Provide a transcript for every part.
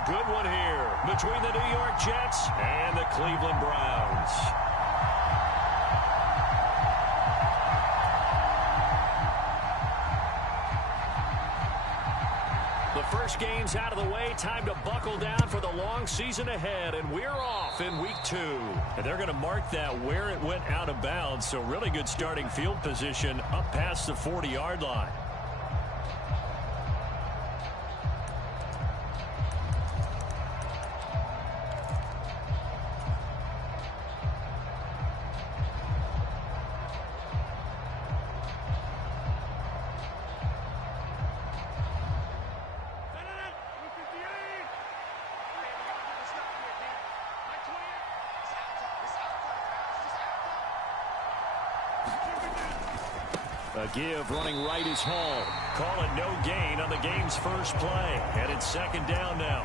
a good one here between the New York Jets and the Cleveland Browns. The first game's out of the way. Time to buckle down for the long season ahead, and we're off in week 2. And they're going to mark that where it went out of bounds, so really good starting field position up past the 40-yard line. A give running right is Hall. Call it no gain on the game's first play. And it's second down now.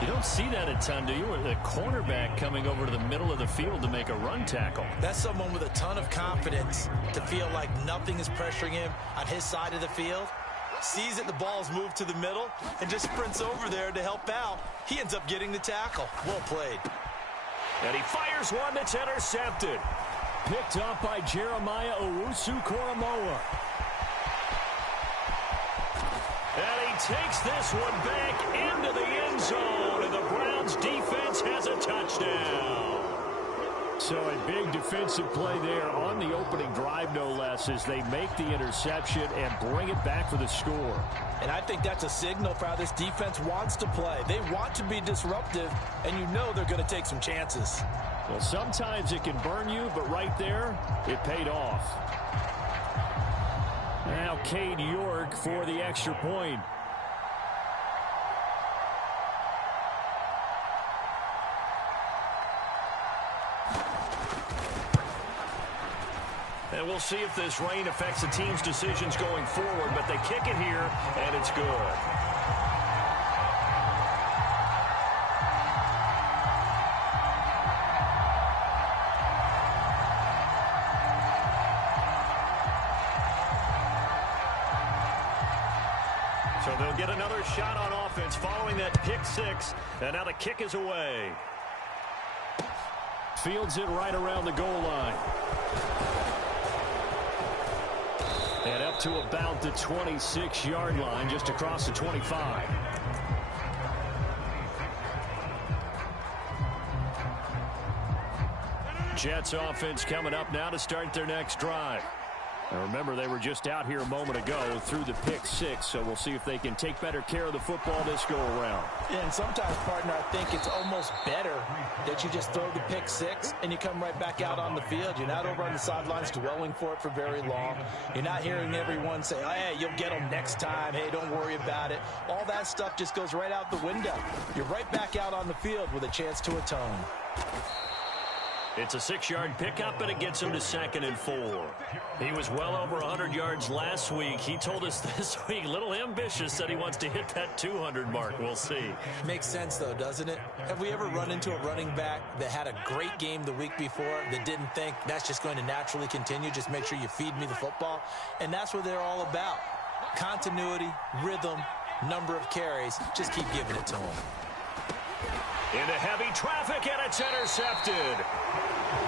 You don't see that a ton, do you? The cornerback coming over to the middle of the field to make a run tackle. That's someone with a ton of confidence to feel like nothing is pressuring him on his side of the field. Sees that the ball's moved to the middle and just sprints over there to help out. He ends up getting the tackle. Well played. And he fires one that's intercepted. Picked up by Jeremiah Owusu-Koramoah. And he takes this one back into the end zone, and the Browns defense has a touchdown. So a big defensive play there on the opening drive, no less, as they make the interception and bring it back for the score. And I think that's a signal for how this defense wants to play. They want to be disruptive, and you know they're going to take some chances. Well, sometimes it can burn you, but right there, it paid off. Now Cade York for the extra point. And we'll see if this rain affects the team's decisions going forward, but they kick it here, and it's good. So they'll get another shot on offense following that pick six, and now the kick is away. Fields it right around the goal line. And up to about the 26-yard line, just across the 25. Jets offense coming up now to start their next drive. Now remember, they were just out here a moment ago through the pick six, so we'll see if they can take better care of the football this go-around. Yeah, and sometimes, partner, I think it's almost better that you just throw the pick six and you come right back out on the field. You're not over on the sidelines dwelling for it for very long. You're not hearing everyone say, hey, you'll get them next time. Hey, don't worry about it. All that stuff just goes right out the window. You're right back out on the field with a chance to atone. It's a 6-yard pickup, and it gets him to 2nd and 4. He was well over 100 yards last week. He told us this week, a little ambitious, that he wants to hit that 200 mark. We'll see. Makes sense, though, doesn't it? Have we ever run into a running back that had a great game the week before that didn't think that's just going to naturally continue? Just make sure you feed me the football. And that's what they're all about. Continuity, rhythm, number of carries. Just keep giving it to them. Into heavy traffic, and it's intercepted.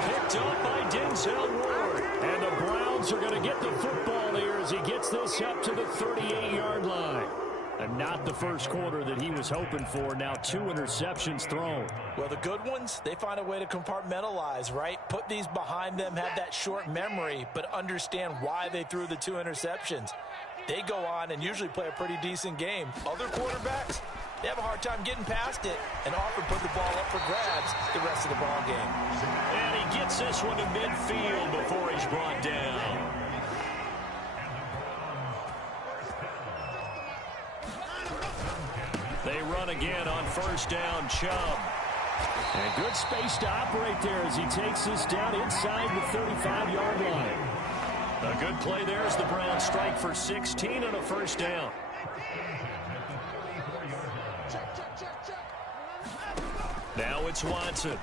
Picked up by Denzel Ward. And the Browns are going to get the football here as he gets this up to the 38-yard line. And not the first quarter that he was hoping for. Now 2 interceptions thrown. Well, the good ones, they find a way to compartmentalize, right? Put these behind them, have that short memory, but understand why they threw the 2 interceptions. They go on and usually play a pretty decent game. Other quarterbacks, they have a hard time getting past it and often put the ball up for grabs the rest of the ball game. And he gets this one to midfield before he's brought down. They run again on first down, Chubb. And good space to operate there as he takes this down inside the 35-yard line. A good play there as the Browns strike for 16 on a first down. Now it's Watson.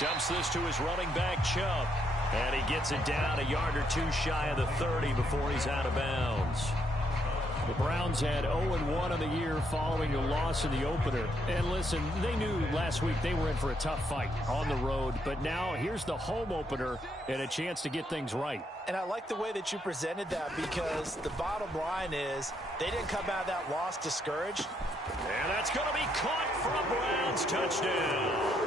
Dumps this to his running back, Chubb. And he gets it down a yard or two shy of the 30 before he's out of bounds. The Browns had 0-1 on the year following a loss in the opener. And listen, they knew last week they were in for a tough fight on the road. But now here's the home opener and a chance to get things right. And I like the way that you presented that, because the bottom line is they didn't come out of that loss discouraged. And that's going to be caught for a Browns touchdown.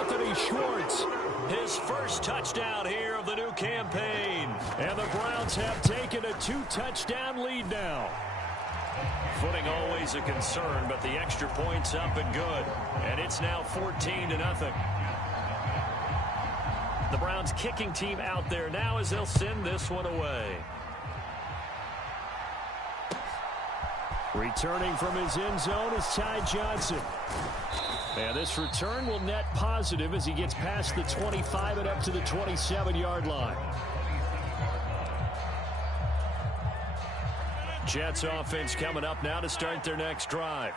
Anthony Schwartz, his first touchdown here of the new campaign. And the Browns have taken a 2-touchdown lead now. Footing always a concern, but the extra point's up and good. And it's now 14-0. The Browns kicking team out there now as they'll send this one away. Returning from his end zone is Ty Johnson. And this return will net positive as he gets past the 25 and up to the 27-yard line. Jets offense coming up now to start their next drive.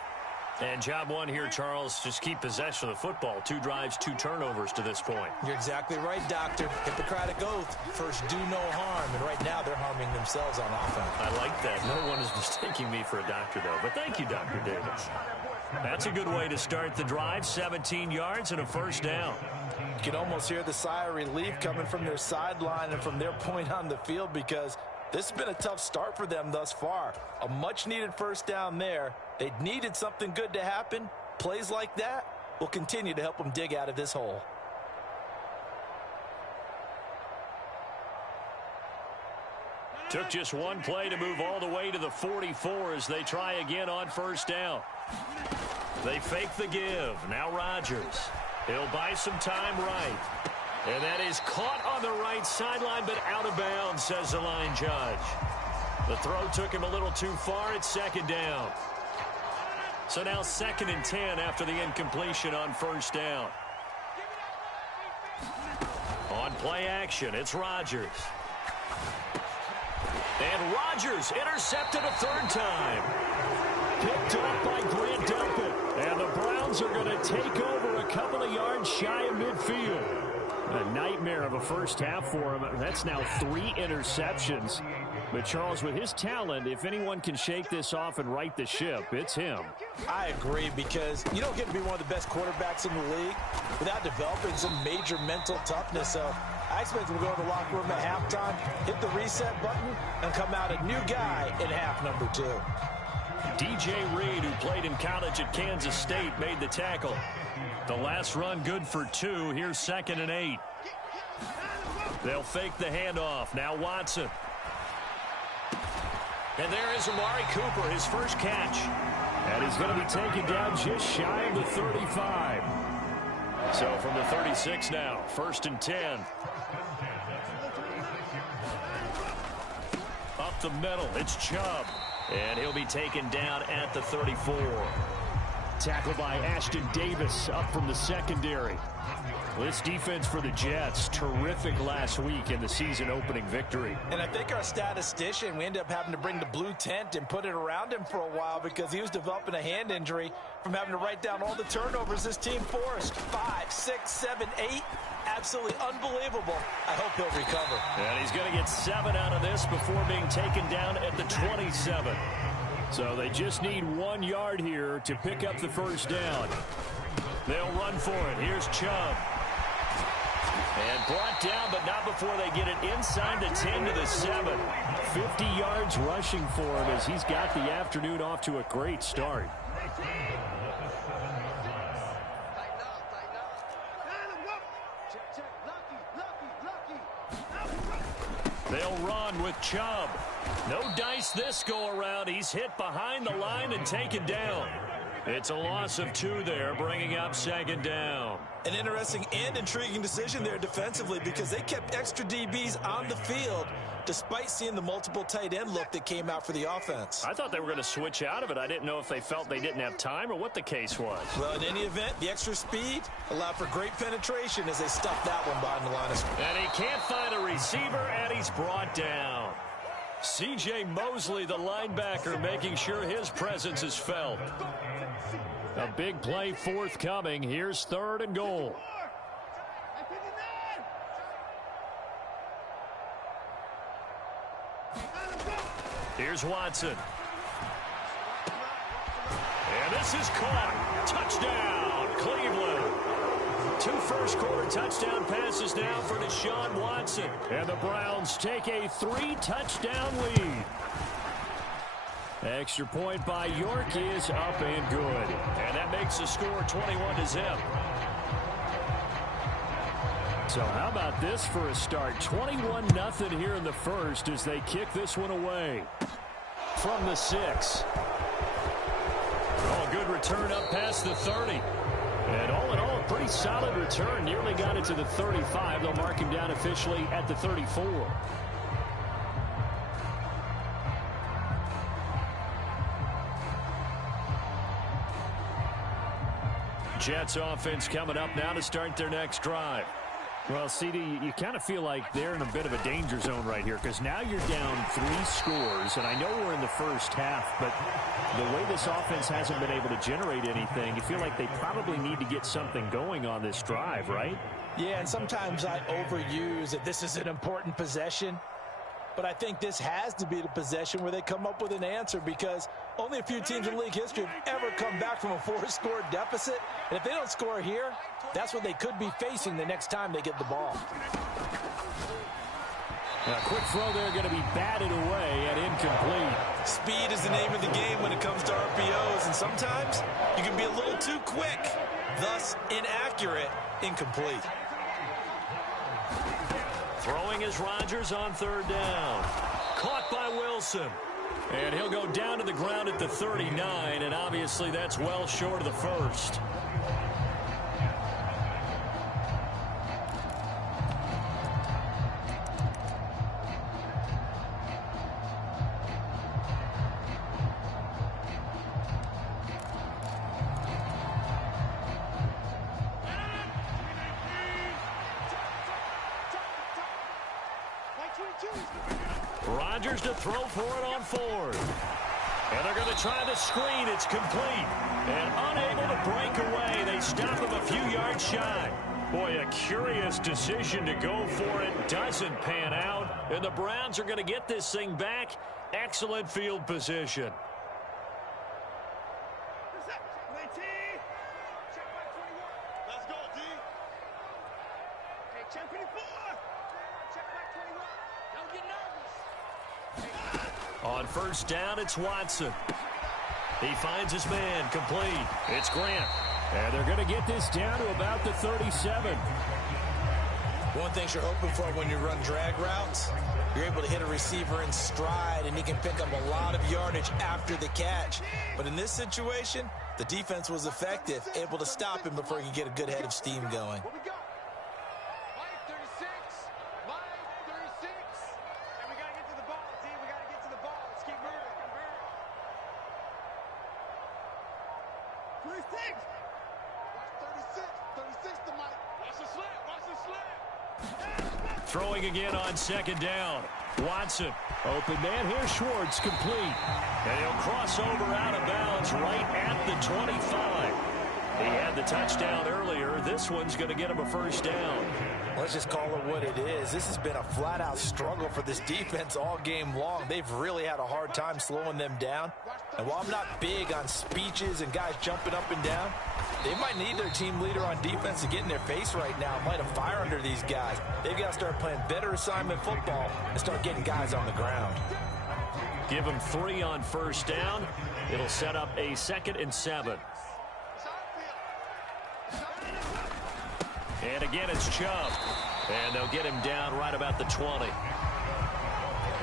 And job one here, Charles, just keep possession of the football. 2 drives, 2 turnovers to this point. You're exactly right, Doctor. Hippocratic oath. First, do no harm. And right now, they're harming themselves on offense. I like that. No one is mistaking me for a doctor, though. But thank you, Dr. Davis. That's a good way to start the drive. 17 yards and a first down. You can almost hear the sigh of relief coming from their sideline and from their point on the field, because this has been a tough start for them thus far. A much-needed first down there. They needed something good to happen. Plays like that will continue to help them dig out of this hole. Took just one play to move all the way to the 44 as they try again on first down. They fake the give. Now Rodgers. He'll buy some time right. And that is caught on the right sideline, but out of bounds, says the line judge. The throw took him a little too far. It's second down. So now 2nd and 10 after the incompletion on first down. On play action, it's Rodgers. And Rodgers intercepted a 3rd time. Picked up by Grant Delpit. And the Browns are going to take over a couple of yards shy of midfield. A nightmare of a first half for him. That's now 3 interceptions. But, Charles, with his talent, if anyone can shake this off and right the ship, it's him. I agree, because you don't get to be one of the best quarterbacks in the league without developing some major mental toughness. So I expect him to go to the locker room at halftime, hit the reset button, and come out a new guy in half number 2. DJ Reed, who played in college at Kansas State, made the tackle. The last run good for 2. Here's 2nd and 8. They'll fake the handoff. Now Watson. And there is Amari Cooper, his first catch. And he's going to be taken down just shy of the 35. So from the 36 now, 1st and 10. Up the middle, it's Chubb. And he'll be taken down at the 34. Tackled by Ashton Davis up from the secondary. This defense for the Jets, terrific last week in the season-opening victory. And I think our statistician, we ended up having to bring the blue tent and put it around him for a while, because he was developing a hand injury from having to write down all the turnovers this team forced. 5, 6, 7, 8. Absolutely unbelievable. I hope he'll recover. And he's going to get 7 out of this before being taken down at the 27. So they just need 1 yard here to pick up the first down. They'll run for it. Here's Chubb. And brought down, but not before they get it inside the 10 to the 7. 50 yards rushing for him as he's got the afternoon off to a great start. They'll run with Chubb. No dice this go-around. He's hit behind the line and taken down. It's a loss of 2 there, bringing up 2nd down. An interesting and intriguing decision there defensively, because they kept extra DBs on the field despite seeing the multiple tight end look that came out for the offense. I thought they were going to switch out of it. I didn't know if they felt they didn't have time or what the case was. Well, in any event, the extra speed allowed for great penetration as they stuffed that one behind the line of scrimmage. And he can't find a receiver, and he's brought down. C.J. Mosley, the linebacker, making sure his presence is felt. A big play forthcoming. Here's 3rd and goal. Here's Watson. And this is caught. Touchdown, Cleveland. 2 first-quarter touchdown passes now for Deshaun Watson. And the Browns take a 3-touchdown lead. Extra point by York is up and good. And that makes the score 21-0. So how about this for a start? 21-0 here in the first as they kick this one away. From the 6. Oh, good return up past the 30. And all in all, a pretty solid return. Nearly got it to the 35. They'll mark him down officially at the 34. Jets offense coming up now to start their next drive. Well, CD, you kind of feel like they're in a bit of a danger zone right here because now you're down 3 scores, and I know we're in the first half, but the way this offense hasn't been able to generate anything, you feel like they probably need to get something going on this drive, right? Yeah, and sometimes I overuse that this is an important possession, but I think this has to be the possession where they come up with an answer because only a few teams in league history have ever come back from a 4-score deficit, and if they don't score here, that's what they could be facing the next time they get the ball. A quick throw there going to be batted away and incomplete. Speed is the name of the game when it comes to RPOs, and sometimes you can be a little too quick, thus inaccurate, incomplete. Throwing is Rodgers on 3rd down. Caught by Wilson. And he'll go down to the ground at the 39, and obviously that's well short of the first. Rodgers to throw for it on 4th. And they're going to try the screen. It's complete. And unable to break away. They stop him a few yards shy. Boy, a curious decision to go for it. Doesn't pan out. And the Browns are going to get this thing back. Excellent field position. Let's go, D. Hey, check 24. Check 21. Don't get nervous. On 1st down, it's Watson. He finds his man, complete. It's Grant. And they're going to get this down to about the 37. One thing you're hoping for when you run drag routes, you're able to hit a receiver in stride, and he can pick up a lot of yardage after the catch. But in this situation, the defense was effective, able to stop him before he could get a good head of steam going. What we got? Mike 36. Mike 36. And we got to get to the ball, D. We got to get to the ball. Let's keep moving. 36. Watch 36. 36 to Mike. Watch the slip. Watch the slip. Throwing again on 2nd down. Watson. Open man here. Schwartz complete. And he'll cross over out of bounds right at the 25. He had the touchdown earlier. This one's going to get him a 1st down. Let's just call it what it is. This has been a flat-out struggle for this defense all game long. They've really had a hard time slowing them down. And while I'm not big on speeches and guys jumping up and down, they might need their team leader on defense to get in their face right now, light a fire under these guys. They've got to start playing better assignment football and start getting guys on the ground. Give him 3 on 1st down. It'll set up a 2nd and 7. And again, it's Chubb. And they'll get him down right about the 20.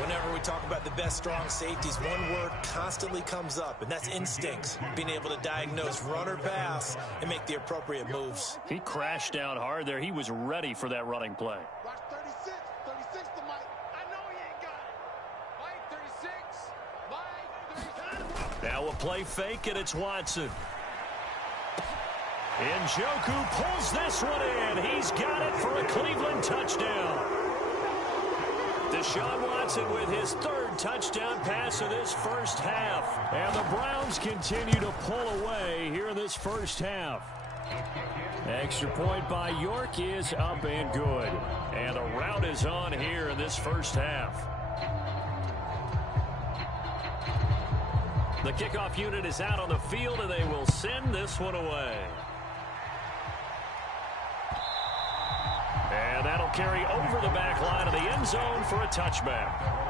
Whenever we talk about the best strong safeties, one word constantly comes up, and that's instincts. Being able to diagnose run or pass and make the appropriate moves. He crashed down hard there. He was ready for that running play. Watch 36. 36 to Mike. I know he ain't got it. Mike 36. Mike 36. Now a play fake, and it's Watson. Njoku pulls this one in. He's got it for a Cleveland touchdown. Deshaun Watson with his 3rd touchdown pass of this first half. And the Browns continue to pull away here in this first half. Extra point by York is up and good. And the route is on here in this first half. The kickoff unit is out on the field, and they will send this one away. And that'll carry over the back line of the end zone for a touchback.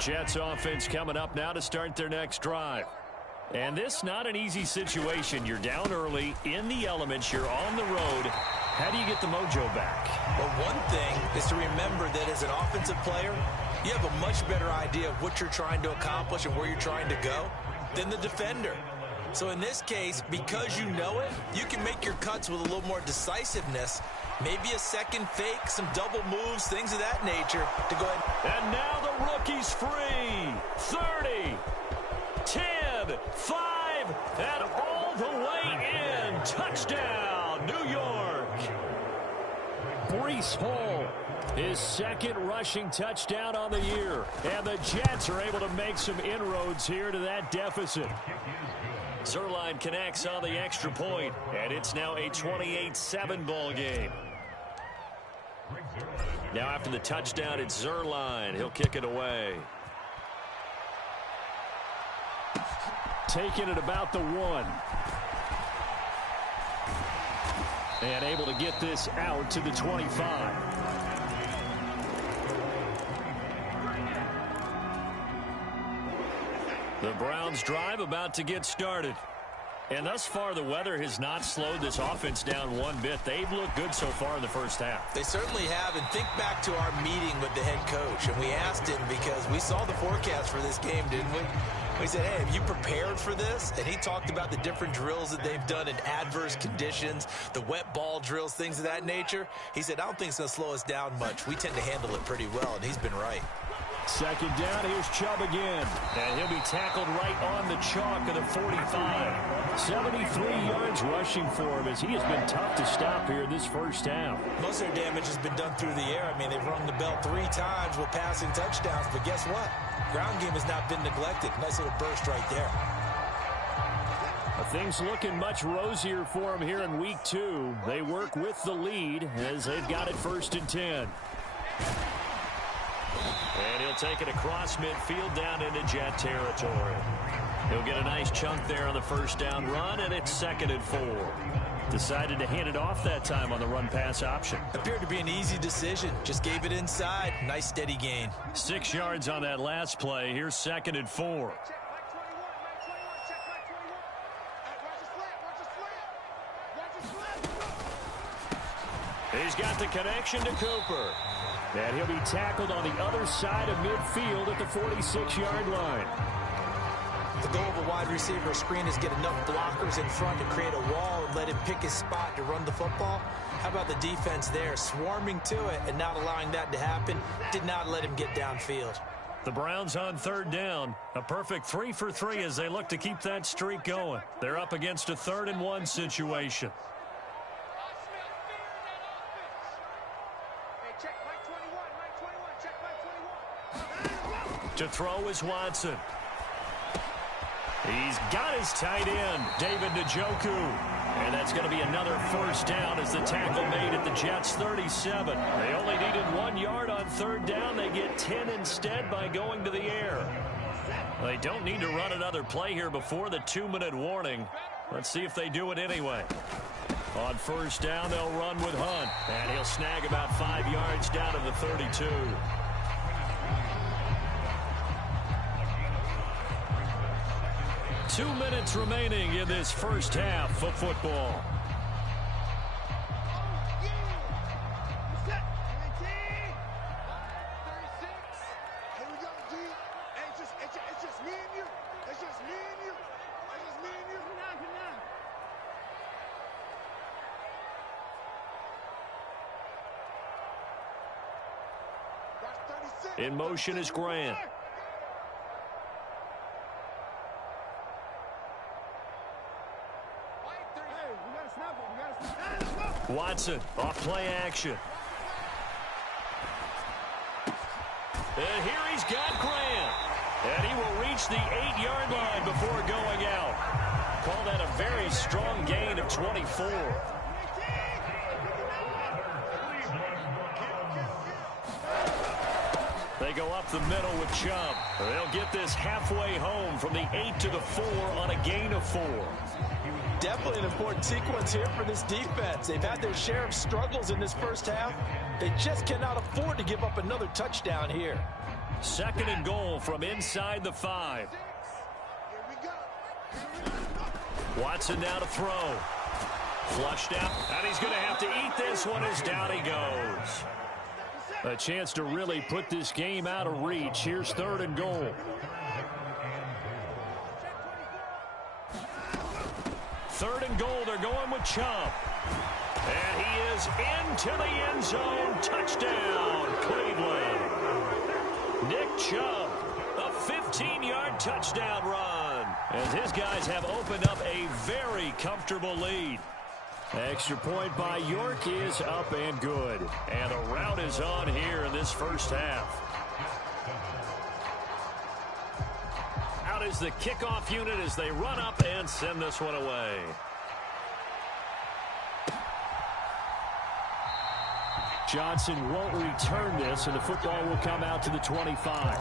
Jets offense coming up now to start their next drive. And this not an easy situation. You're down early, in the elements, you're on the road. How do you get the mojo back? Well, one thing is to remember that as an offensive player, you have a much better idea of what you're trying to accomplish and where you're trying to go than the defender. So in this case, because you know it, you can make your cuts with a little more decisiveness. Maybe a second fake, some double moves, things of that nature to go ahead. And now the rookie's free. 30, 10, 5, and all the way in. Touchdown, New York. Breece Hall, his second rushing touchdown on the year. And the Jets are able to make some inroads here to that deficit. Zerline connects on the extra point, and it's now a 28-7 ball game. Now after the touchdown, it's Zerline. He'll kick it away. Taking it about the 1. And able to get this out to the 25. The Browns drive about to get started. And thus far, the weather has not slowed this offense down one bit. They've looked good so far in the first half. They certainly have. And think back to our meeting with the head coach. And we asked him because we saw the forecast for this game, didn't we? We said, hey, have you prepared for this? And he talked about the different drills that they've done in adverse conditions, the wet ball drills, things of that nature. He said, I don't think it's going to slow us down much. We tend to handle it pretty well, and he's been right. Second down, here's Chubb again. And he'll be tackled right on the chalk of the 45. 73 yards rushing for him as he has been tough to stop here this first half. Most of their damage has been done through the air. I mean, they've rung the bell 3 times with passing touchdowns, but guess what? Ground game has not been neglected. Nice little burst right there. Things looking much rosier for him here in week 2. They work with the lead as they've got it 1st and 10. And he'll take it across midfield down into Jet territory. He'll get a nice chunk there on the first down run, and it's 2nd and 4. Decided to hand it off that time on the run-pass option. Appeared to be an easy decision. Just gave it inside. Nice steady gain. 6 yards on that last play. Here's 2nd and 4. He's got the connection to Cooper. And he'll be tackled on the other side of midfield at the 46-yard line. The goal of a wide receiver screen is get enough blockers in front to create a wall and let him pick his spot to run the football. How about the defense there, swarming to it and not allowing that to happen? Did not let him get downfield. The Browns on 3rd down. A perfect 3 for 3 as they look to keep that streak going. They're up against a 3rd and 1 situation. To throw is Watson. He's got his tight end, David Njoku. And that's going to be another first down as the tackle made at the Jets' 37. They only needed 1 yard on 3rd down. They get 10 instead by going to the air. They don't need to run another play here before the 2-minute warning. Let's see if they do it anyway. On 1st down, they'll run with Hunt. And he'll snag about 5 yards down to the 32. 2 minutes remaining in this first half of football. In motion is Grant. Watson off play action. And here he's got Grant. reach the 8-yard line before going out. Call that a very strong gain of 24. They go up the middle with Chubb. They'll get this halfway home from the 8 to the 4 on a gain of 4. Definitely an important sequence here for this defense. They've had their share of struggles in this first half. They just cannot afford to give up another touchdown here. 2nd and goal from inside the 5. Watson now to throw. Flushed out, and he's going to have to eat this one as down he goes. A chance to really put this game out of reach. Here's 3rd and goal. Third and goal, they're going with Chubb. And he is into the end zone. Touchdown, Cleveland. Nick Chubb, a 15-yard touchdown run, as his guys have opened up a very comfortable lead. Extra point by York is up and good. And the route is on here in this first half. Out is the kickoff unit as they run up and send this one away. Johnson won't return this, and the football will come out to the 25.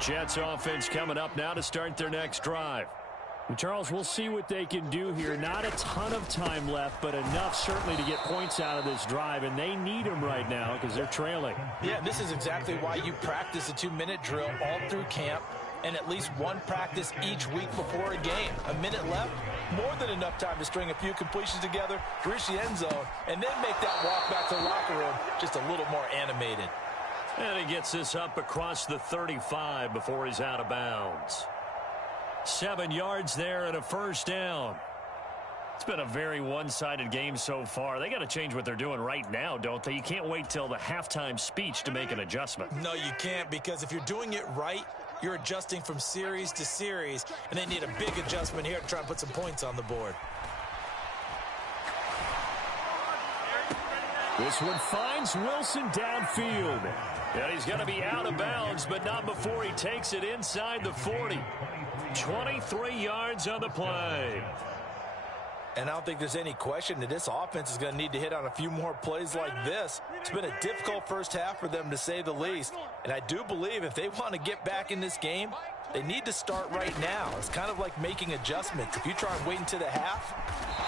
Jets offense coming up now to start their next drive. And Charles, we'll see what they can do here. Not a ton of time left, but enough certainly to get points out of this drive, and they need them right now because they're trailing. Yeah, this is exactly why you practice a 2-minute drill all through camp and at least one practice each week before a game. A minute left, more than enough time to string a few completions together to reach the end zone and then make that walk back to the locker room just a little more animated. And he gets this up across the 35 before he's out of bounds. 7 yards there and a first down. It's been a very one-sided game so far. They got to change what they're doing right now, don't they? You can't wait till the halftime speech to make an adjustment. No, you can't, because if you're doing it right, you're adjusting from series to series, and they need a big adjustment here to try and put some points on the board. This one finds Wilson downfield. And he's going to be out of bounds, but not before he takes it inside the 40. 23 yards on the play. And I don't think there's any question that this offense is going to need to hit on a few more plays like this. It's been a difficult first half for them, to say the least. And I do believe if they want to get back in this game, they need to start right now. It's kind of like making adjustments. If you try and wait until the half,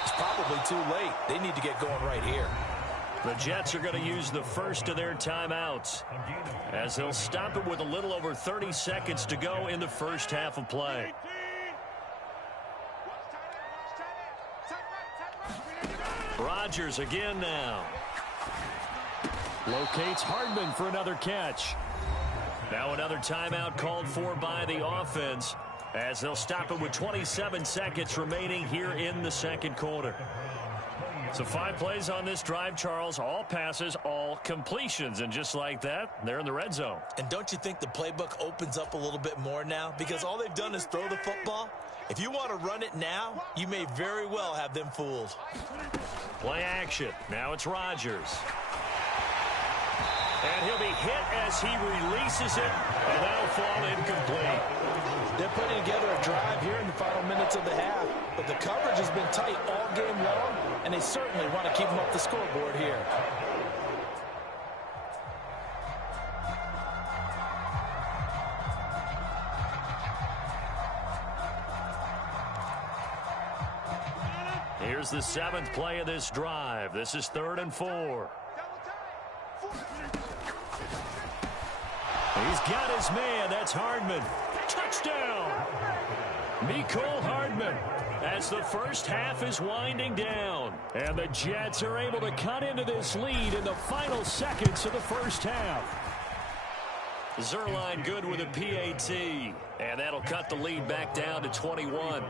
it's probably too late. They need to get going right here. The Jets are going to use the first of their timeouts, as they'll stop it with a little over 30 seconds to go in the first half of play. Rodgers again now. Locates Hardman for another catch. Now another timeout called for by the offense, as they'll stop it with 27 seconds remaining here in the second quarter. So 5 plays on this drive, Charles. All passes, all completions. And just like that, they're in the red zone. And don't you think the playbook opens up a little bit more now? Because all they've done is throw the football. If you want to run it now, you may very well have them fooled. Play action. Now it's Rodgers. And he'll be hit as he releases it, and that'll fall incomplete. They're putting together a drive here in the final minutes of the half, but the coverage has been tight all game long, and they certainly want to keep them up the scoreboard here. Here's the 7th play of this drive. This is 3rd and 4. He's got his man. That's Hardman. Touchdown! Mecole Hardman, as the first half is winding down. And the Jets are able to cut into this lead in the final seconds of the first half. Zerline good with a PAT. And that'll cut the lead back down to 21.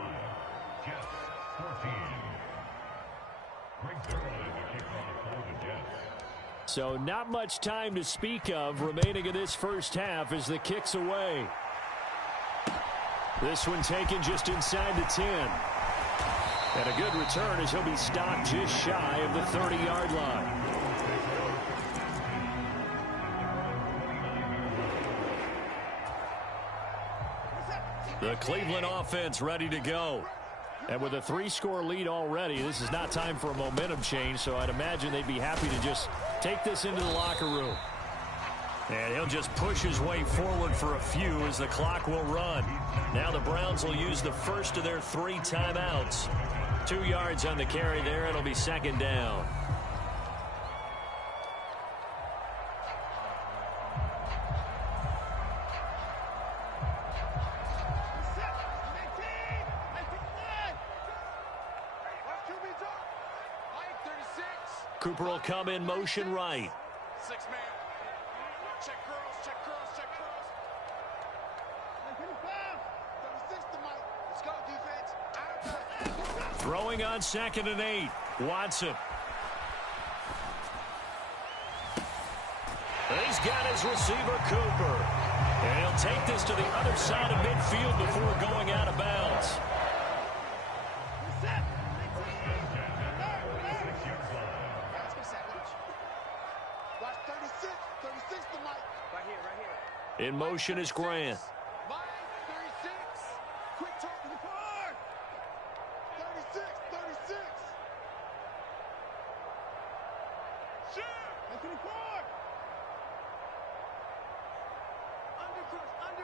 So not much time to speak of remaining in this first half as the kick's away. This one taken just inside the 10. And a good return as he'll be stopped just shy of the 30-yard line. The Cleveland offense ready to go. And with a 3-score lead already, this is not time for a momentum change, so I'd imagine they'd be happy to just take this into the locker room. And he'll just push his way forward for a few as the clock will run. Now the Browns will use the first of their 3 timeouts. 2 yards on the carry there. It'll be second down. Cooper will come in motion right. 6-man. Check girls, check girls, check girls. 36 to Mike. Let's go, defense. Throwing on 2nd and 8. Watson. He's got his receiver, Cooper. And he'll take this to the other side of midfield before going out of bounds. In motion is Grant. 36. Quick talk to the car. 36, 36. Shoot. Into the car.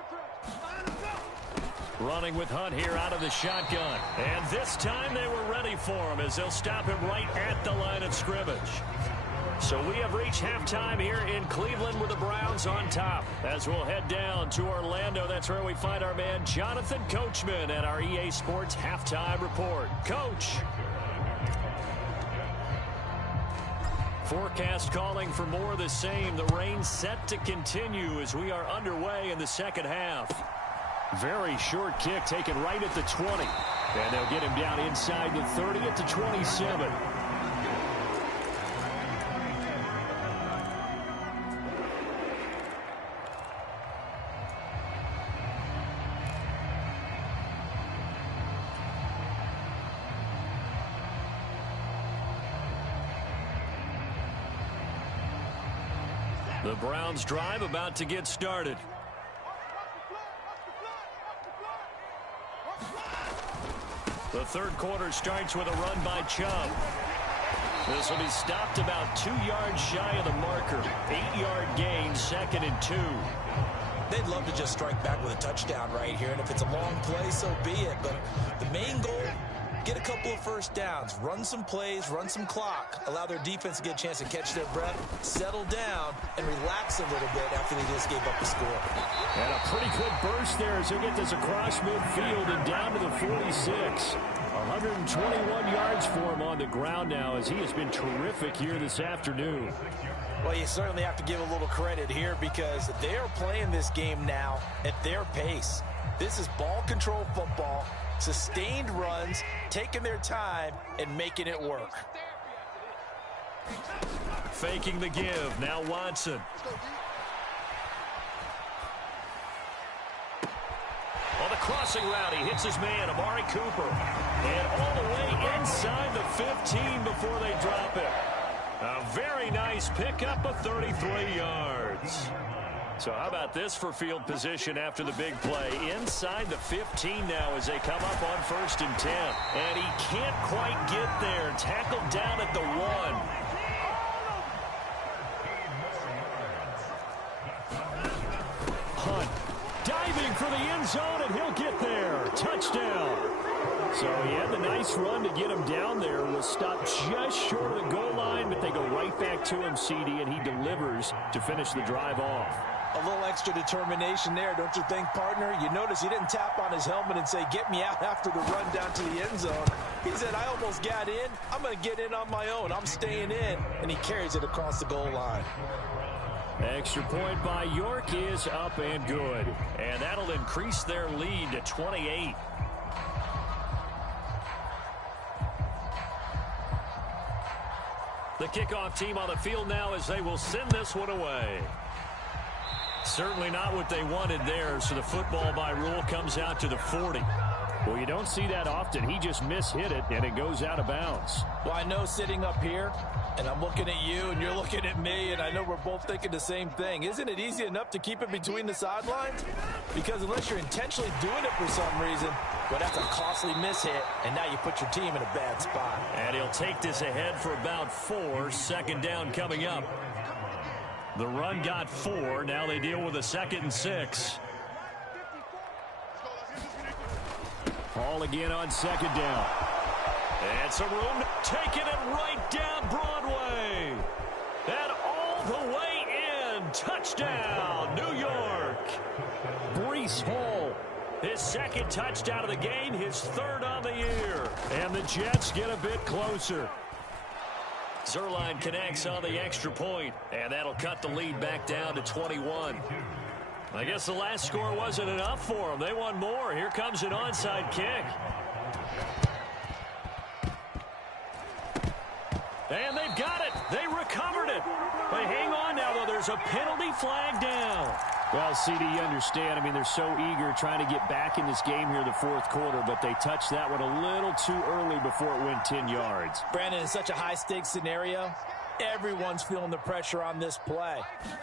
Undercrush. Running with Hunt here out of the shotgun. And this time they were ready for him as they'll stop him right at the line of scrimmage. So we have reached halftime here in Cleveland with the Browns on top. As we'll head down to Orlando, that's where we find our man Jonathan Coachman at our EA Sports Halftime Report. Coach. Forecast calling for more of the same. The rain set to continue as we are underway in the second half. Very short kick taken right at the 20. And they'll get him down inside the 30 at the 27. The Browns drive about to get started. The third quarter starts with a run by Chubb. This will be stopped about 2 yards shy of the marker. 8-yard gain, 2nd and 2. They'd love to just strike back with a touchdown right here, and if it's a long play, so be it. But the main goal, get a couple of first downs, run some plays, run some clock, allow their defense to get a chance to catch their breath, settle down, and relax a little bit after they just gave up a score. And a pretty good burst there as he'll get this across midfield and down to the 46. 121 yards for him on the ground now as he has been terrific here this afternoon. Well, you certainly have to give a little credit here because they're playing this game now at their pace. This is ball control football, sustained runs, taking their time, and making it work. Faking the give. Now Watson. On the crossing route, he hits his man, Amari Cooper. And all the way inside the 15 before they drop it. A very nice pickup of 33 yards. So how about this for field position after the big play? Inside the 15 now as they come up on 1st and 10. And he can't quite get there. Tackled down at the 1. Hunt diving for the end zone, and he'll get there. Touchdown. So he had the nice run to get him down there. Was stopped just short of the goal line, but they go right back to him, CD, and he delivers to finish the drive off. A little extra determination there, don't you think, partner? You notice he didn't tap on his helmet and say, get me out after the run down to the end zone. He said, I almost got in. I'm going to get in on my own. I'm staying in. And he carries it across the goal line. Extra point by York is up and good. And that'll increase their lead to 28. The kickoff team on the field now as they will send this one away. Certainly not what they wanted there, so the football by rule comes out to the 40. Well, you don't see that often. He just mishit it, and it goes out of bounds. Well, I know sitting up here, and I'm looking at you, and you're looking at me, and I know we're both thinking the same thing. Isn't it easy enough to keep it between the sidelines? Because unless you're intentionally doing it for some reason, well, that's a costly mishit, and now you put your team in a bad spot. And he'll take this ahead for about 4. Second down coming up. The run got 4. Now they deal with a 2nd and 6. Ball again on 2nd down. And some room, taking it right down Broadway. And all the way in. Touchdown, New York. Breece Hall, his 2nd touchdown of the game, his 3rd on the year. And the Jets get a bit closer. Zuerlein connects on the extra point, and that'll cut the lead back down to 21. I guess the last score wasn't enough for them. They want more. Here comes an onside kick. And they've got it. They recovered it. They hang on now, though. There's a penalty flag down. Well, CD, you understand. I mean, they're so eager trying to get back in this game here in the 4th quarter, but they touched that one a little too early before it went 10 yards. Brandon, in such a high-stakes scenario, everyone's feeling the pressure on this play.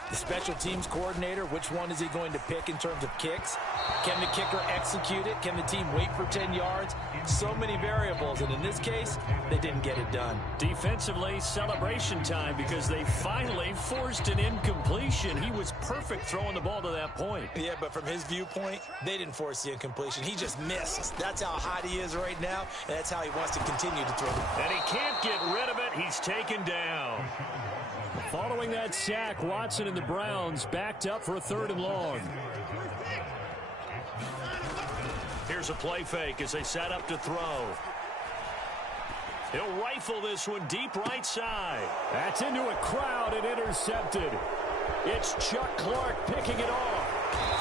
The special teams coordinator, which one is he going to pick in terms of kicks? Can the kicker execute it? Can the team wait for 10 yards? So many variables, and in this case, they didn't get it done. Defensively, celebration time because they finally forced an incompletion. He was perfect throwing the ball to that point. Yeah, but from his viewpoint, they didn't force the incompletion. He just missed. That's how hot he is right now, and that's how he wants to continue to throw. And he can't get rid of it. He's taken down. Following that sack, Watson and the Browns backed up for a 3rd and long. Here's a play fake as they set up to throw. He'll rifle this one deep right side. That's into a crowd and intercepted. It's Chuck Clark picking it off.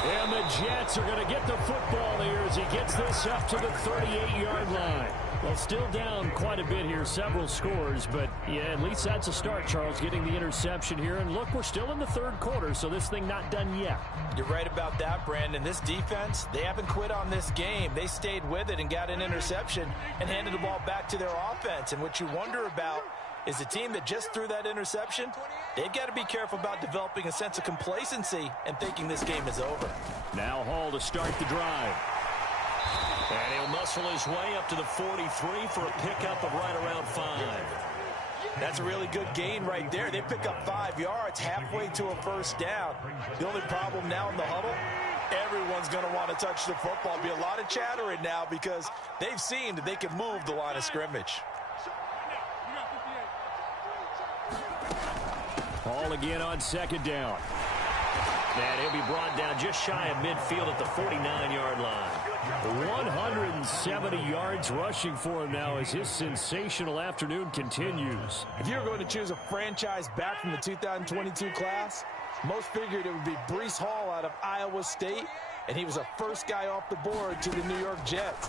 And the Jets are going to get the football here as he gets this up to the 38-yard line. Well, still down quite a bit here, several scores, but yeah, at least that's a start, Charles, getting the interception here. And look, we're still in the 3rd quarter, so this thing not done yet. You're right about that, Brandon. This defense, they haven't quit on this game. They stayed with it and got an interception and handed the ball back to their offense. And what you wonder about is the team that just threw that interception, they've got to be careful about developing a sense of complacency and thinking this game is over. Now Hall to start the drive. And he'll muscle his way up to the 43 for a pickup of right around 5. That's a really good gain right there. They pick up 5 yards halfway to a 1st down. The only problem now in the huddle, everyone's going to want to touch the football. Be a lot of chattering now because they've seen that they can move the line of scrimmage. Ball again on 2nd down. And he'll be brought down just shy of midfield at the 49-yard line. 170 yards rushing for him now as his sensational afternoon continues. If you were going to choose a franchise back from the 2022 class, most figured it would be Breece Hall out of Iowa State, and he was a first guy off the board to the New York Jets.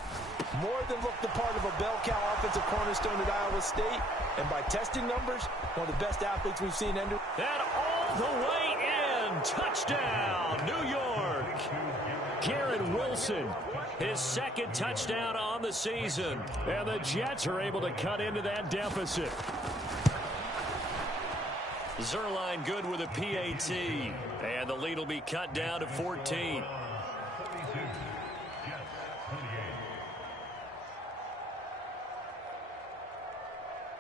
More than looked the part of a bell cow offensive cornerstone at Iowa State, and by testing numbers, one of the best athletes we've seen enter. And all the way in, touchdown, New York. Garrett Wilson, his 2nd touchdown on the season, and the Jets are able to cut into that deficit. Zuerlein good with a PAT, and the lead will be cut down to 14.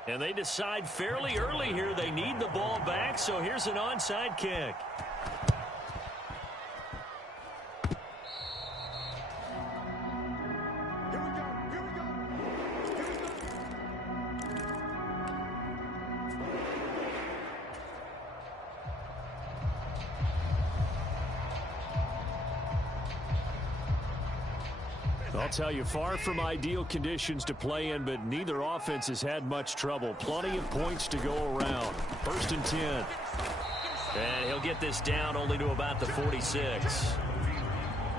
And they decide fairly early here they need the ball back, so here's an onside kick. I'll tell you, far from ideal conditions to play in, but neither offense has had much trouble. Plenty of points to go around. 1st and 10. And he'll get this down only to about the 46.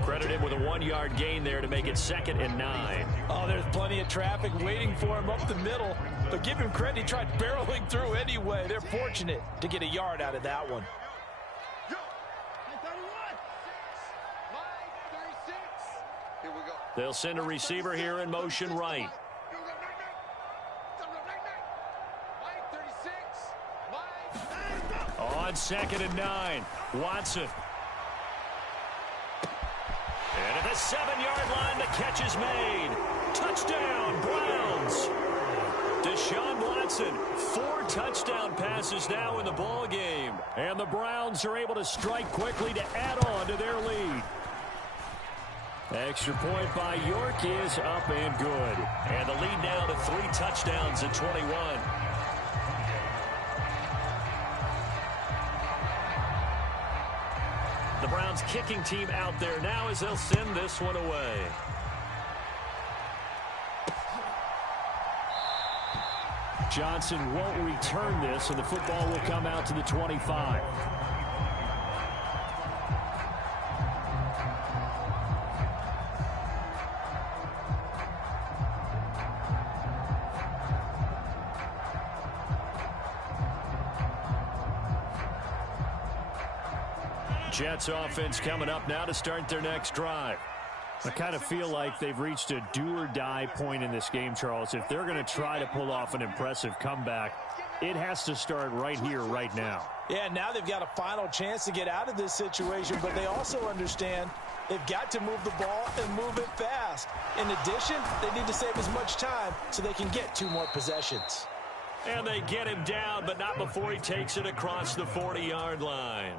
Credit him with a 1-yard gain there to make it 2nd and 9. Oh, there's plenty of traffic waiting for him up the middle. But give him credit, he tried barreling through anyway. They're fortunate to get a yard out of that one. They'll send a receiver here in motion right. On 2nd and 9, Watson. And at the 7-yard line, the catch is made. Touchdown, Browns. Deshaun Watson, 4 touchdown passes now in the ball game. And the Browns are able to strike quickly to add on to their lead. Extra point by York is up and good. And the lead now to 3 touchdowns at 21. The Browns kicking team out there now as they'll send this one away. Johnson won't return this, and the football will come out to the 25. Jets offense coming up now to start their next drive. I kind of feel like they've reached a do-or-die point in this game, Charles. If they're going to try to pull off an impressive comeback, it has to start right here, right now. Yeah, now they've got a final chance to get out of this situation, but they also understand they've got to move the ball and move it fast. In addition, they need to save as much time so they can get 2 more possessions. And they get him down, but not before he takes it across the 40-yard line.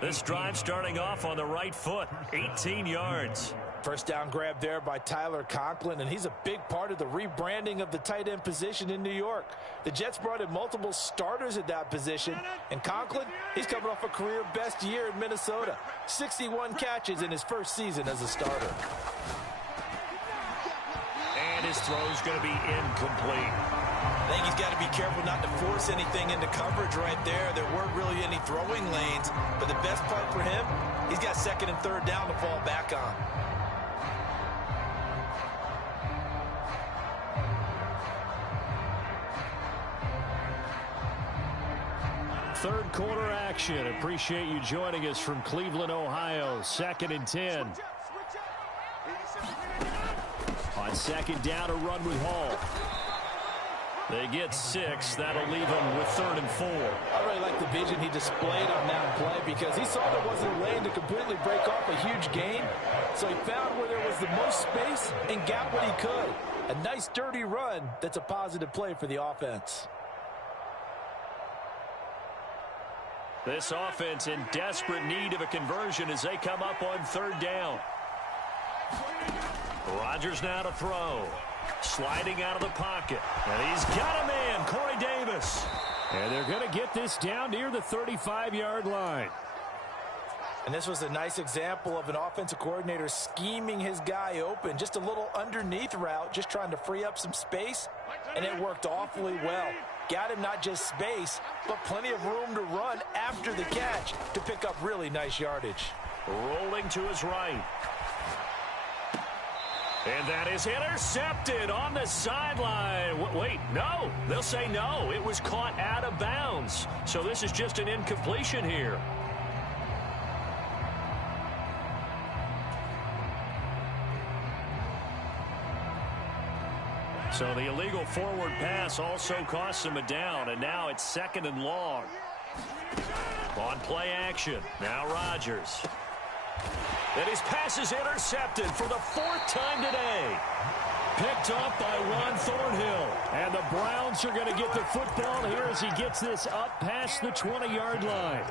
This drive starting off on the right foot, 18 yards. First down grab there by Tyler Conklin, and he's a big part of the rebranding of the tight end position in New York. The Jets brought in multiple starters at that position, and Conklin, he's coming off a career best year in Minnesota. 61 catches in his first season as a starter. And his throw's going to be incomplete. I think he's got to be careful not to force anything into coverage right there. There weren't really any throwing lanes, but the best part for him, he's got 2nd and 3rd down to fall back on. Third quarter action. Appreciate you joining us from Cleveland, Ohio. 2nd and 10. On 2nd down, a run with Hall. They get 6. That'll leave them with 3rd and 4. I really like the vision he displayed on that play because he saw there wasn't a lane to completely break off a huge gain. So he found where there was the most space and got what he could. A nice, dirty run that's a positive play for the offense. This offense in desperate need of a conversion as they come up on 3rd down. Rodgers now to throw. Sliding out of the pocket. And he's got a man, Corey Davis. And they're going to get this down near the 35-yard line. And this was a nice example of an offensive coordinator scheming his guy open. Just a little underneath route, just trying to free up some space. And it worked awfully well. Got him not just space, but plenty of room to run after the catch to pick up really nice yardage. Rolling to his right. And that is intercepted on the sideline. Wait, no. They'll say no. It was caught out of bounds. So this is just an incompletion here. So the illegal forward pass also costs him a down, and now it's 2nd and long. On play action, now Rodgers. And his pass is intercepted for the 4th time today. Picked off by Juan Thornhill. And the Browns are going to get the football here as he gets this up past the 20-yard line.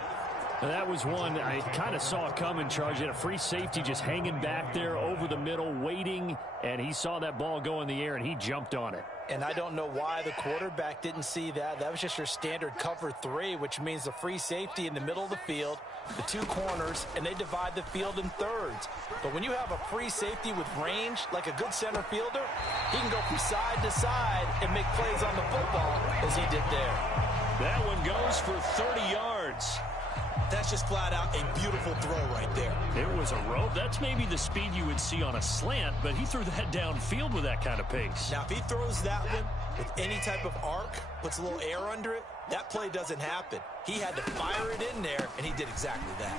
And that was one I kind of saw coming, Charge. Had a free safety just hanging back there over the middle, waiting, and he saw that ball go in the air, and he jumped on it. And I don't know why the quarterback didn't see that. That was just your standard cover 3, which means the free safety in the middle of the field, the 2 corners, and they divide the field in thirds. But when you have a free safety with range, like a good center fielder, he can go from side to side and make plays on the football as he did there. That one goes for 30 yards. That's just flat out a beautiful throw right there. It was a rope. That's maybe the speed you would see on a slant, but he threw that downfield with that kind of pace. Now, if he throws that one with any type of arc, puts a little air under it, that play doesn't happen. He had to fire it in there, and he did exactly that.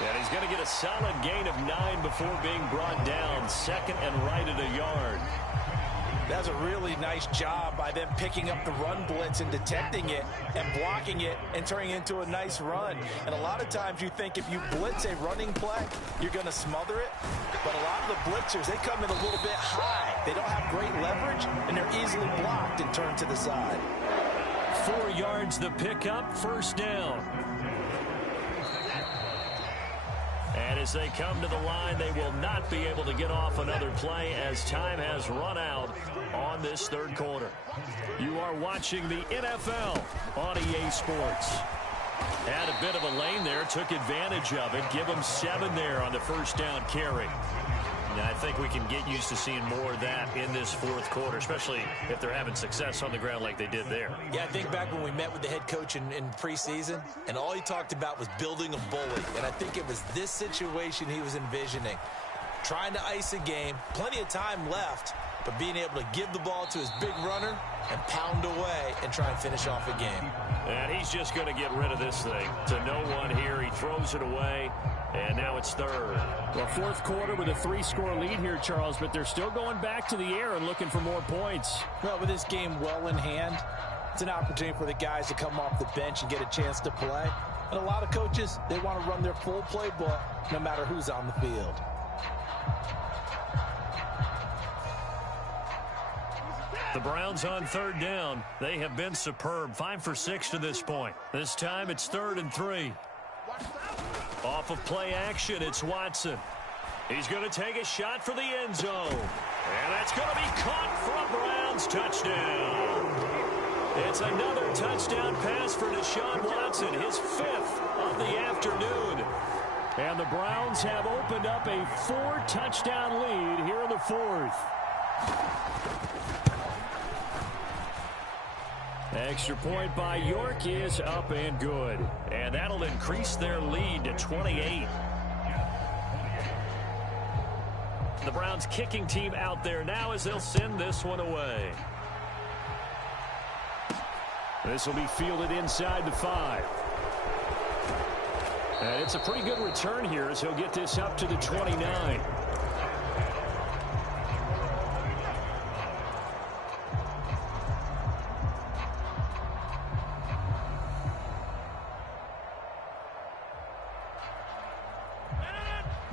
And he's going to get a solid gain of 9 before being brought down. Second and right at a yard. That's a really nice job by them picking up the run blitz and detecting it and blocking it and turning it into a nice run. And a lot of times you think if you blitz a running play, you're going to smother it. But a lot of the blitzers, they come in a little bit high. They don't have great leverage, and they're easily blocked and turned to the side. 4 yards the pickup, first down. And as they come to the line, they will not be able to get off another play as time has run out on this third quarter. You are watching the NFL on EA Sports. Had a bit of a lane there, took advantage of it. Give them 7 there on the first down carry. And I think we can get used to seeing more of that in this fourth quarter, especially if they're having success on the ground like they did there. Yeah, I think back when we met with the head coach in preseason, and all he talked about was building a bully. And I think it was this situation he was envisioning. Trying to ice a game, plenty of time left, but being able to give the ball to his big runner and pound away and try and finish off a game. And he's just going to get rid of this thing. To no one here, he throws it away. And now it's third. Well, fourth quarter with a 3-score lead here, Charles, but they're still going back to the air and looking for more points. Well, with this game well in hand, it's an opportunity for the guys to come off the bench and get a chance to play. And a lot of coaches, they want to run their full playbook no matter who's on the field. The Browns on third down. They have been superb. 5 for 6 to this point. This time it's 3rd and 3. Off of play action, it's Watson. He's going to take a shot for the end zone. And that's going to be caught for a Browns touchdown. It's another touchdown pass for Deshaun Watson, his 5th of the afternoon. And the Browns have opened up a 4-touchdown lead here in the fourth. Extra point by York is up and good. And that'll increase their lead to 28. The Browns kicking team out there now as they'll send this one away. This will be fielded inside the 5. And it's a pretty good return here as he'll get this up to the 29.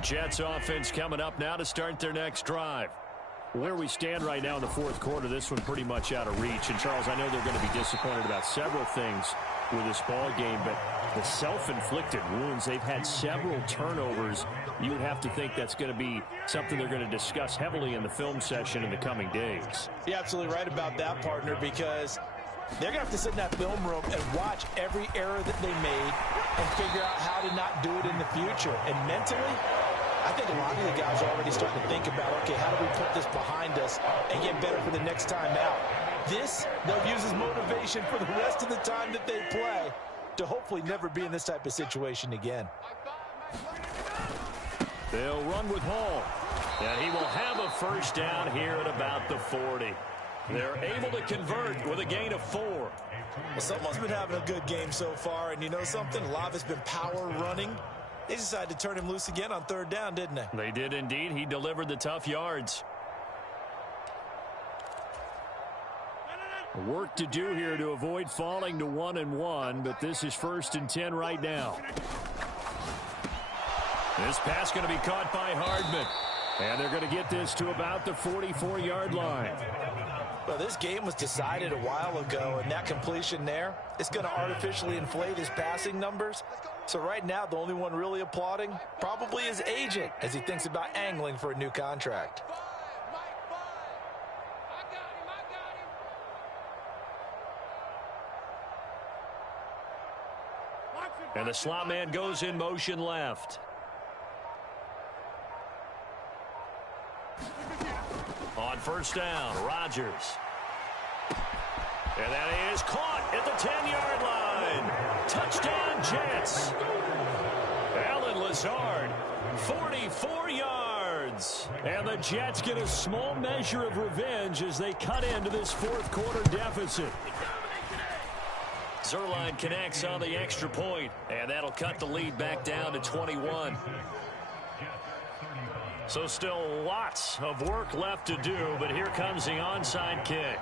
Jets offense coming up now to start their next drive. Where we stand right now in the fourth quarter, this one pretty much out of reach. And, Charles, I know they're going to be disappointed about several things with this ball game, but the self-inflicted wounds, they've had several turnovers. You would have to think that's going to be something they're going to discuss heavily in the film session in the coming days. You're absolutely right about that, partner, because they're going to have to sit in that film room and watch every error that they made and figure out how to not do it in the future. And mentally, I think a lot of the guys are already starting to think about, okay, how do we put this behind us and get better for the next time out? This, they'll use as motivation for the rest of the time that they play to hopefully never be in this type of situation again. They'll run with Hall. And he will have a first down here at about the 40. They're able to convert with a gain of 4. Well, someone's been having a good game so far, and you know something? A lot of it's been power running. They decided to turn him loose again on third down, didn't they? They did indeed. He delivered the tough yards. Work to do here to avoid falling to 1-1, but this is 1st and 10 right now. This pass going to be caught by Hardman. And they're going to get this to about the 44-yard line. Well, this game was decided a while ago, and that completion there, it's going to artificially inflate his passing numbers. So right now, the only one really applauding probably his agent as he thinks about angling for a new contract. And the slot man goes in motion left. On first down, Rodgers. And that is caught at the 10-yard line. Touchdown, Jets. Alan Lazard, 44 yards. And the Jets get a small measure of revenge as they cut into this fourth quarter deficit. Zuerlein connects on the extra point, and that'll cut the lead back down to 21. So still lots of work left to do, but here comes the onside kick.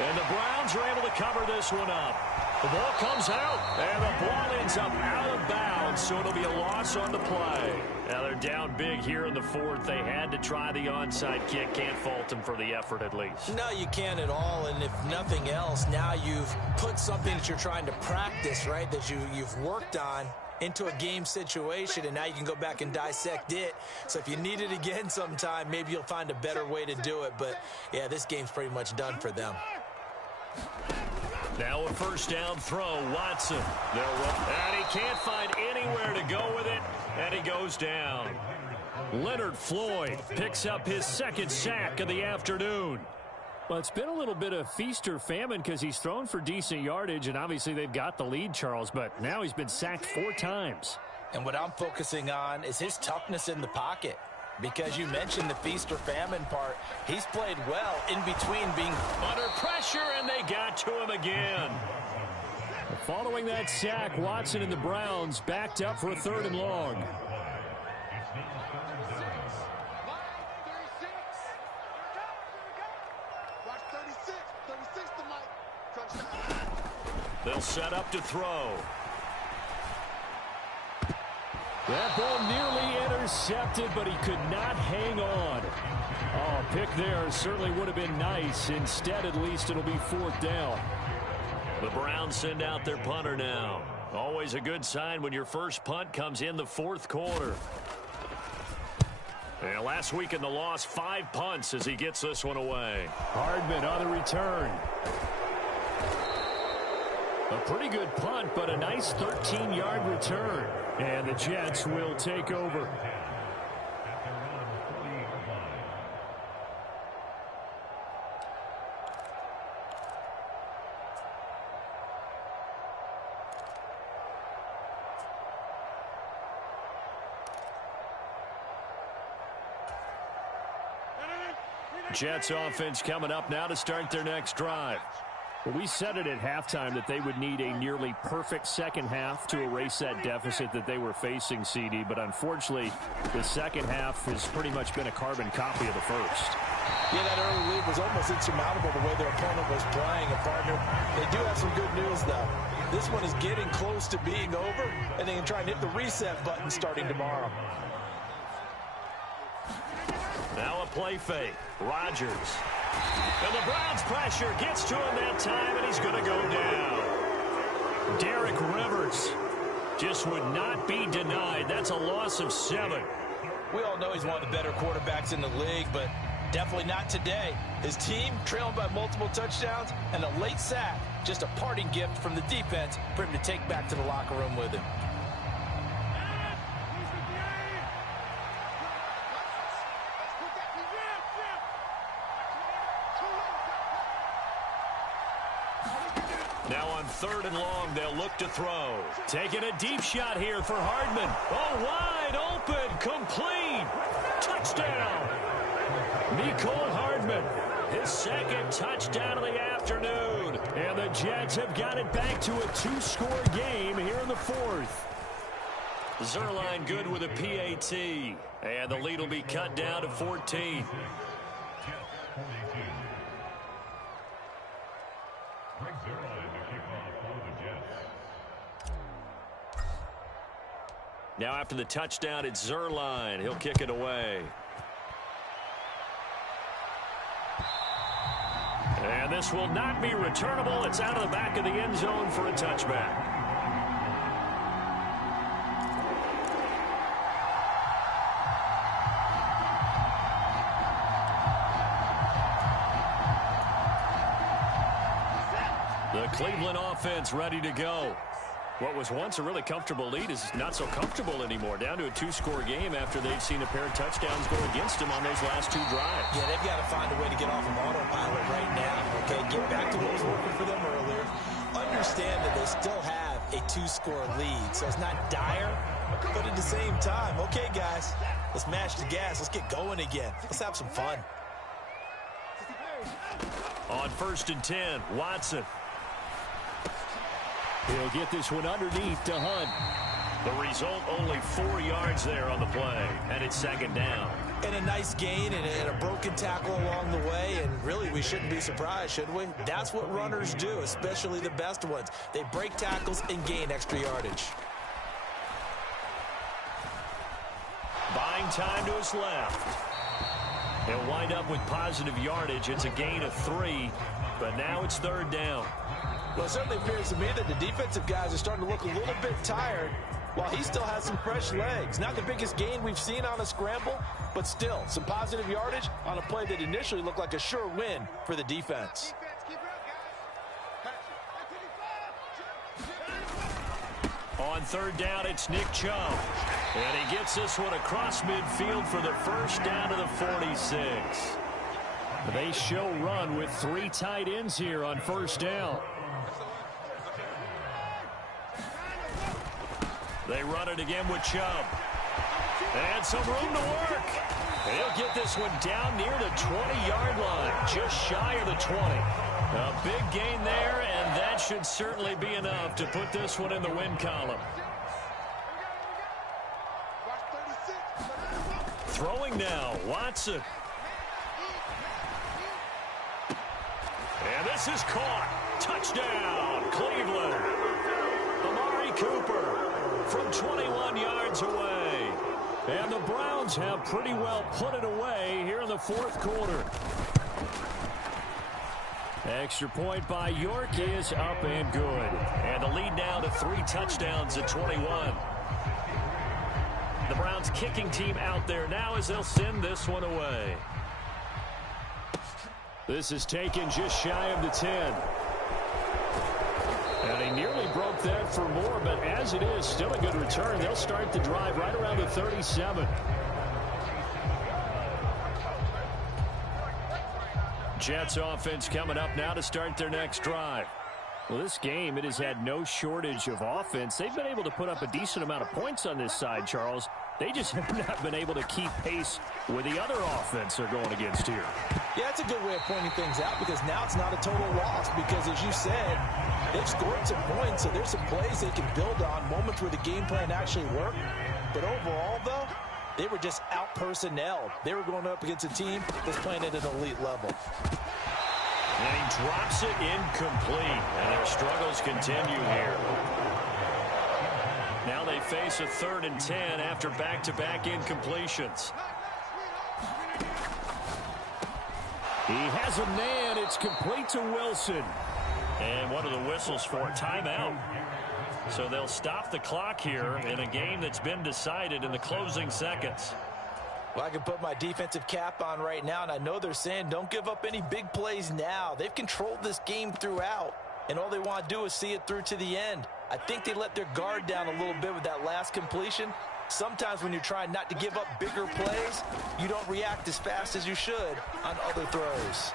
And the Browns are able to cover this one up. The ball comes out, and the ball ends up out of bounds, so it'll be a loss on the play. Now they're down big here in the fourth. They had to try the onside kick. Can't fault them for the effort at least. No, you can't at all, and if nothing else, now you've put something that you're trying to practice, right, that you've worked on into a game situation, and now you can go back and dissect it. So if you need it again sometime, maybe you'll find a better way to do it. But, yeah, this game's pretty much done for them. Now a first down throw, Watson. And he can't find anywhere to go with it, and he goes down. Leonard Floyd picks up his second sack of the afternoon. Well, it's been a little bit of feast or famine because he's thrown for decent yardage, and obviously they've got the lead, Charles, but now he's been sacked 4 times. And what I'm focusing on is his toughness in the pocket. Because you mentioned the feast or famine part, he's played well in between being under pressure, and they got to him again. Following that sack, Watson and the Browns backed up for a 3rd and long. They'll set up to throw. That ball nearly intercepted, but he could not hang on. Oh, pick there certainly would have been nice. Instead, at least, it'll be 4th down. The Browns send out their punter now. Always a good sign when your first punt comes in the 4th quarter. And last week in the loss, 5 punts as he gets this one away. Hardman on the return. A pretty good punt, but a nice 13-yard return. And the Jets will take over. Jets offense coming up now to start their next drive. Well, we said it at halftime that they would need a nearly perfect second half to erase that deficit that they were facing, CD. But unfortunately, the second half has pretty much been a carbon copy of the first. Yeah, that early lead was almost insurmountable the way their opponent was playing. And, partner, they do have some good news, though. This one is getting close to being over, and they can try and hit the reset button starting tomorrow. Now a play fake. Rodgers. And the Browns pressure gets to him that time, and he's going to go down. Derek Rivers just would not be denied. That's a loss of 7. We all know he's one of the better quarterbacks in the league, but definitely not today. His team trailing by multiple touchdowns and a late sack. Just a parting gift from the defense for him to take back to the locker room with him. Now on 3rd and long, they'll look to throw. Taking a deep shot here for Hardman. Oh, wide open, complete. Touchdown. Mecole Hardman, his second touchdown of the afternoon. And the Jets have got it back to a 2-score game here in the 4th. Zuerlein good with a PAT. And the lead will be cut down to 14. Now after the touchdown, it's Zuerlein. He'll kick it away. And this will not be returnable. It's out of the back of the end zone for a touchback. The Cleveland offense ready to go. What was once a really comfortable lead is not so comfortable anymore. Down to a 2-score game after they've seen a pair of touchdowns go against them on those last 2 drives. Yeah, they've got to find a way to get off of autopilot right now. Okay, get back to what was working for them earlier. Understand that they still have a 2-score lead, so it's not dire, but at the same time, okay, guys, let's mash the gas. Let's get going again. Let's have some fun. On 1st and 10, Watson. He'll get this one underneath to Hunt. The result, only 4 yards there on the play, and it's second down. And a nice gain and a broken tackle along the way, and really we shouldn't be surprised, should we? That's what runners do, especially the best ones. They break tackles and gain extra yardage. Buying time to his left. He'll wind up with positive yardage. It's a gain of 3, but now it's third down. Well, it certainly appears to me that the defensive guys are starting to look a little bit tired while he still has some fresh legs. Not the biggest gain we've seen on a scramble, but still some positive yardage on a play that initially looked like a sure win for the defense. On third down, it's Nick Chubb. And he gets this one across midfield for the first down to the 46. They show run with 3 tight ends here on first down. They run it again with Chubb. And some room to work. He'll get this one down near the 20-yard line, just shy of the 20. A big gain there, and that should certainly be enough to put this one in the win column. Throwing now, Watson. And this is caught. Touchdown, Cleveland. Amari Cooper from 21 yards away. And the Browns have pretty well put it away here in the fourth quarter. Extra point by York is up and good. And the lead now to 3 touchdowns at 21. The Browns kicking team out there now as they'll send this one away. This is taken just shy of the 10. And he nearly broke that for more, but as it is, still a good return. They'll start the drive right around the 37. Jets offense coming up now to start their next drive. Well, this game, it has had no shortage of offense. They've been able to put up a decent amount of points on this side, Charles. They just have not been able to keep pace with the other offense they're going against here. Yeah, that's a good way of pointing things out because now it's not a total loss because, as you said, they've scored some points, so there's some plays they can build on, moments where the game plan actually worked. But overall, though, they were just out-personnelled. They were going up against a team that's playing at an elite level. And he drops it incomplete, and their struggles continue here. Now they face a 3rd and 10 after back-to-back incompletions. He has a man. It's complete to Wilson. And what are the whistles for? Timeout. So they'll stop the clock here in a game that's been decided in the closing seconds. Well, I can put my defensive cap on right now, and I know they're saying don't give up any big plays now. They've controlled this game throughout, and all they want to do is see it through to the end. I think they let their guard down a little bit with that last completion. Sometimes when you're trying not to give up bigger plays, you don't react as fast as you should on other throws.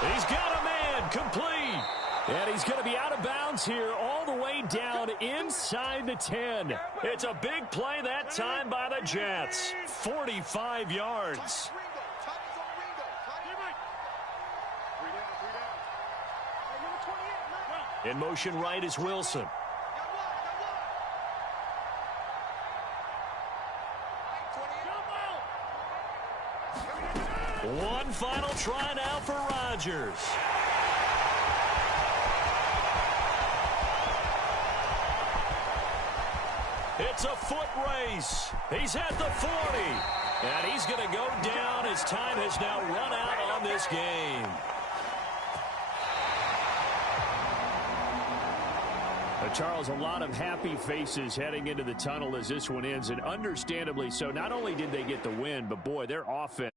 He's got a man, complete. And he's going to be out of bounds here all the way down inside the 10. It's a big play that time by the Jets. 45 yards. In motion right is Wilson. One final try now for Rodgers. It's a foot race. He's at the 40. And he's going to go down. His time has now run out on this game. Charles, a lot of happy faces heading into the tunnel as this one ends, and understandably so. Not only did they get the win, but boy, their offense